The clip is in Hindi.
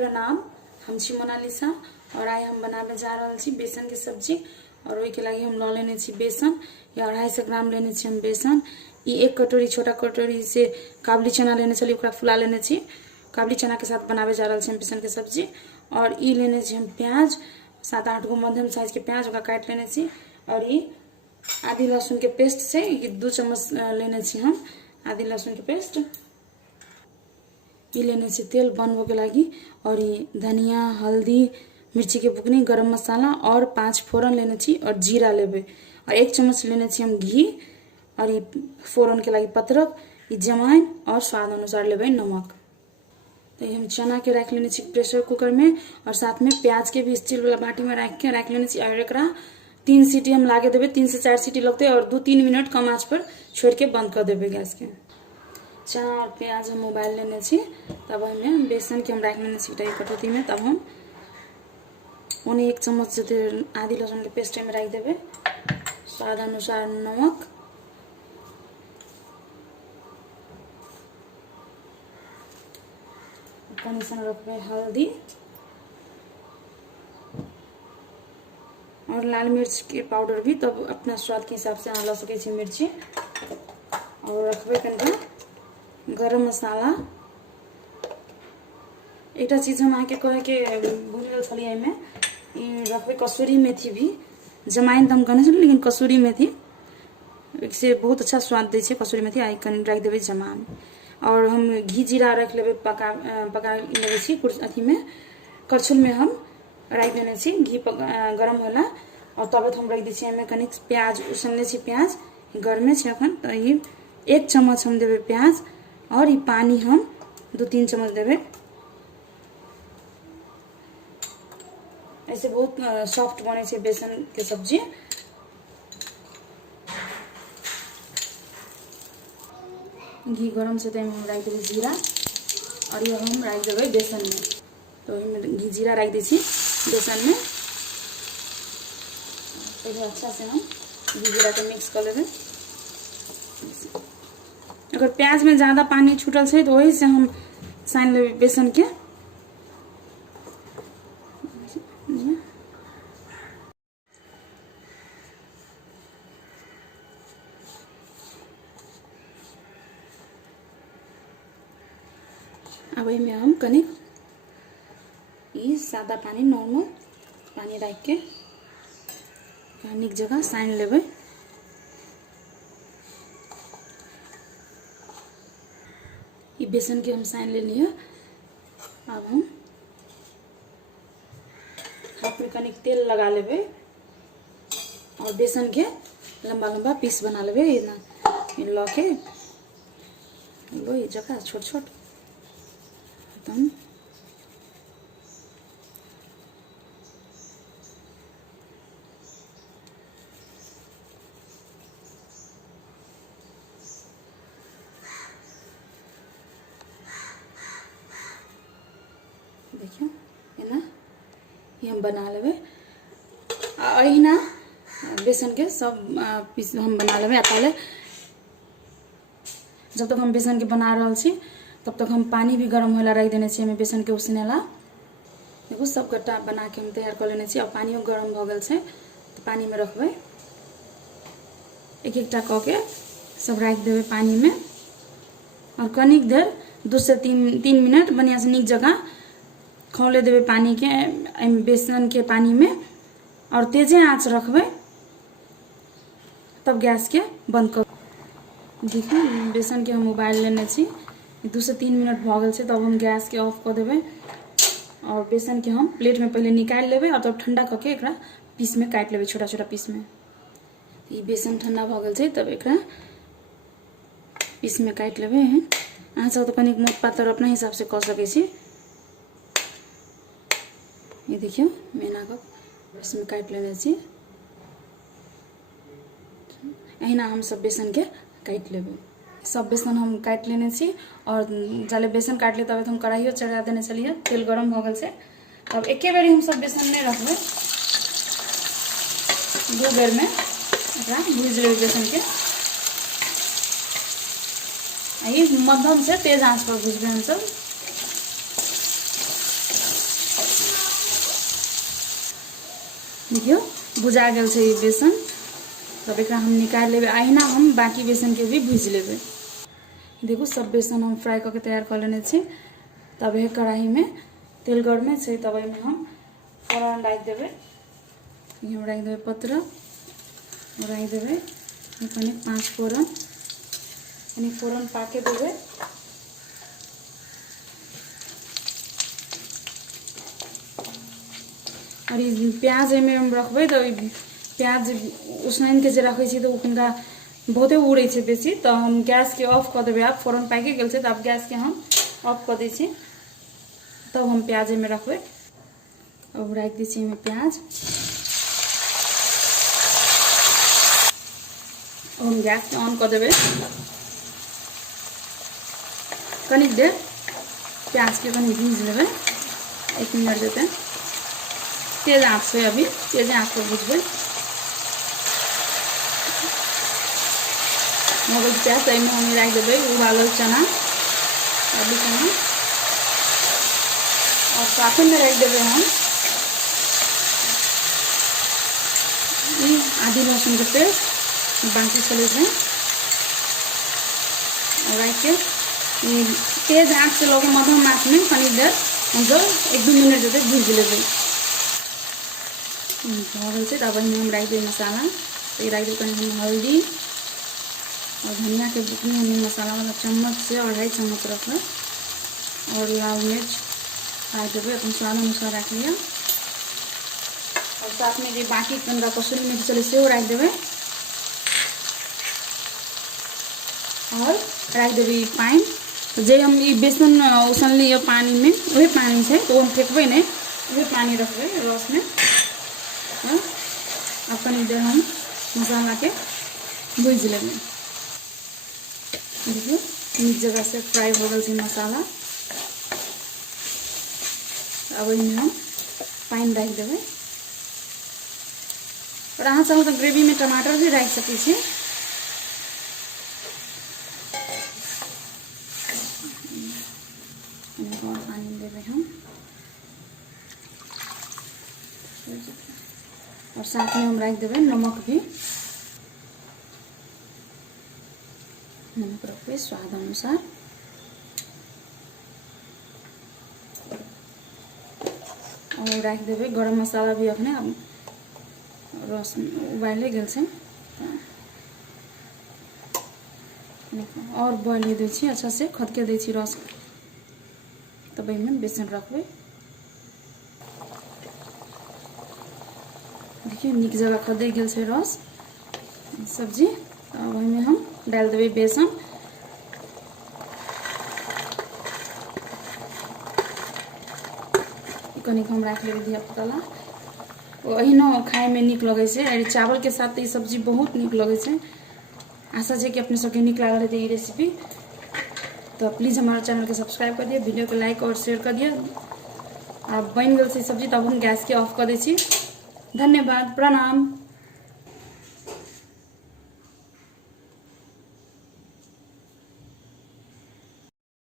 प्रणाम, हम छी मोनालिसा और आई हम बनाबे जा रहल छी बेसन के सब्जी। और ओहि के लागि हम ल लेने छी बेसन, या 250 ग्राम लेने छी हम बेसन। ई 1 कटोरी छोटा कटोरी से काबुली चना लेने छली, ओकरा फुला लेने छी। काबुली चना के साथ बनाबे जा रहल छी हम बेसन के सब्जी। और ई लेने छी हम प्याज, 7-8 गो मध्यम साइज के प्याज, ओकरा काट लेने छी। और ई आधी लहसुन के पेस्ट से 2 चम्मच लेने छी हम आधी लहसुन के पेस्ट। ये लेने से तेल बनबो के लगी। और ये धनिया, हल्दी, मिर्ची के बुकनी, गरम मसाला और 5 फोरन लेने छी और जीरा लेबे। और 1 चम्मच लेने छी हम घी। और ये फोरन के लगी पत्रक, ये जमाइन और स्वाद अनुसार लेबे नमक। तो ये हम चना के रख लेने छी प्रेशर कुकर में, और साथ में प्याज के भी स्टील वाला बाटी में रख लेने छी। और एकरा 3 सीटी हम लागे देबे, 3 से 4 सीटी लगते और 2-3 मिनट कम आंच पर छोड़ के बंद कर देबे गैस के। चना और प्याज हम उबाल लेने छी। तब हमें बेसन के हम रख लेने छी कटोती में। तब हम ओने 1 चम्मच से आधी लहसुन के पेस्ट में रख देबे, स्वाद अनुसार नमक, कनी सन रखबे हल्दी, और लाल मिर्च के पाउडर भी तब अपना स्वाद के हिसाब से ला सके छी मिर्ची। और रखबे कनिका गरम मसाला। एक चीज हम आके कहे के भूल गल छलिए में, रखबे कसूरी मेथी भी। जमाइन तो हम कहने छलिए, लेकिन कसूरी मेथी से बहुत अच्छा स्वाद दे छे कसूरी मेथी। आई कनी रख देबे जमाइन। और हम घी जीरा रख लेबे, पका लेबे छी अथी में करछुल में हम रख देने छी घी गरम होला। और तब हम रख दी छी एमे कनी प्याज उसनले छी, प्याज गरमे छे अखन। तो ये 1 चम्मच हम देबे प्याज। और ये पानी हम 2-3 चम्मच देबे। ऐसे बहुत सॉफ्ट बने छे बेसन के सब्जी। घी गरम से टाइम हम रख देबे जीरा, और ये हम रख देबे बेसन में। तो घी जीरा रख दी छी बेसन में। पहले अच्छा से हम घी जीरा के मिक्स कर लेबे। अगर प्याज में ज्यादा पानी छूटल है तो वही से हम सान लेबे बेसन के। अब में हम कनी ये सादा पानी, नॉर्मल पानी रख के निक जगह सान लेबे। ये बेसन के हम सान ले लिए। अब हम हाथ में कनिक तेल लगा लेबे और बेसन के लंबा लंबा पीस बना लेबे। लो के लो ये जगह छोट छोट एकदम। देखियो ये हम बना लेबे। अहिना बेसन के सब पीस हम बना लेबे। पहले जब तक हम बेसन के बना रहल छी तब तक हम पानी भी गर्म होला रख देने छी हमें बेसन के उसने ला। देखो सब गट्टा बना के हम तैयार कर लेने छी। और पानियो गर्म भ गेल छे तो पानी में रखबे। एक एकटा क के सब रख देबे पानी में। और कनिक देर 2 से 3 मिनट बढ़िया से निक जगह खौले देबे पानी के, बेसन के पानी में। और तेजे आंच रखबे, तब गैस के बंद कर। देखिए बेसन के हम उबाल लेने छी, 2 से 3 मिनट भ गेल छे। तब हम गैस के ऑफ कर देबे। और बेसन के हम प्लेट में पहले निकाल लेबे, और तब ठंडा करके एकरा पीस में काट लेबे, छोटा छोटा पीस में। ये बेसन ठंडा भ गेल छे, तब एकरा पीस में काट लेबे। अहाँ सब तो कनिक मोट पातर अपना हिसाब से कर सके छी। ये देखियो मैंने पीस में काट लेने छी। अहिना हम सब बेसन के काट लेबे। सब बेसन हम काट लेने छी। और जले बेसन काट ले तब हम कढ़ाइयो चढ़ा देने चलिए, तेल गरम हो गल से। तब एके बेर हम सब बेसन नहीं रखबे, 2 बेर में भूज लेबे बेसन के। ये मध्यम से तेज आंच पर भूजबे हम सब। देखियो भुजा गेल छै ई बेसन। तब एकरा हम निकाल लेबै। अहिना हम बाकी बेसन के भी भूज लेबै। देखो सब बेसन हम फ्राई करके तैयार कर लेने छी। तब यह कढ़ाई में तेल गरमे छै, तब एहिमे हम फोरन डाल देबै। हम राख देबै पत्र, राख देबै कनी 5 फोरन, कनी फोरन पाके देबै। और प्याज एहिमे हम रखबै तो प्याज उसनाइन के जे रखै छी तो कनिका बहुते उड़ै छै बेसी, तो हम गैस के ऑफ कर देबै। आब फोरन पाके गेल छै तो आब गैस के हम ऑफ कर दै छी। तब हम प्याज एहिमे रखबै। अब राख दै छी एहिमे प्याज। हम गैस के ऑन कर देबै। कनी देर प्याज के कनी भूज लेबै, 1 मिनट देते। तेज आँच से अभी तेज आँच पर भूजबै। मगर प्याज एहिमे हम राख देबै उबालल चना, काबुली चना, और साथे में राख देबै हम आधी लहसुन के पेस्ट बाकी चले जाए। और राख के तेज आँच से लगे मध्यम आँच में कनी देर मतलब 1-2 मिनट जते भूज लेबै। तब हम राख देबै मसाला। तो राख देबै कनी हम हल्दी और धनिया के बुकनी हमने मसाला वाला चम्मच से 2.5 चम्मच रखबै। और लाल मिर्च राख देबै, अपन स्वाद अनुसार राख लिया। और साथ में जो बाकी कनिका कसूरी मेथी चले से राख देबै। और राख देबै पानी। तो जे हम ई बेसन उसनली पानी में वही पानी से तो हम फेंकबै नहीं, वही पानी रखबै रस में। अब कनी देर हम मसाला के भूज लेबै। देखियो नीक जगह से फ्राई हो गल मसाला। अब इनमें हम पानी डाल देबै। और अहाँ चाहू तो ग्रेवी में टमाटर भी डाल सकै छी। और पानी देबै हम, और साथ में हम रख देबै नमक भी। नमक रखबै स्वाद अनुसार। और रख देबै गरम मसाला भी अपने रस उबाले गेल छै। और बॉयल दै छी अच्छा से, खदके दै छी रस। तब एहिमे बेसन रखबै। देखिए नीक जगह खदे गेल छै रस सब्जी। अब एहिमे हम डाल देबै बेसन। कनिक हम राख लेबै धियापुता ला। अहिना खाए में नीक लगे छै। चावल के साथ ई सब्जी बहुत नीक लगे छै। आशा है कि अपने सबके नीक लागल है ये रेसिपी। तो प्लीज़ हमारे चैनल के सब्सक्राइब कर दिए, वीडियो को लाइक और शेयर कर दिए। अब बन गल सब्जी तब हम गैस के ऑफ कर दी। धन्यवाद, प्रणाम।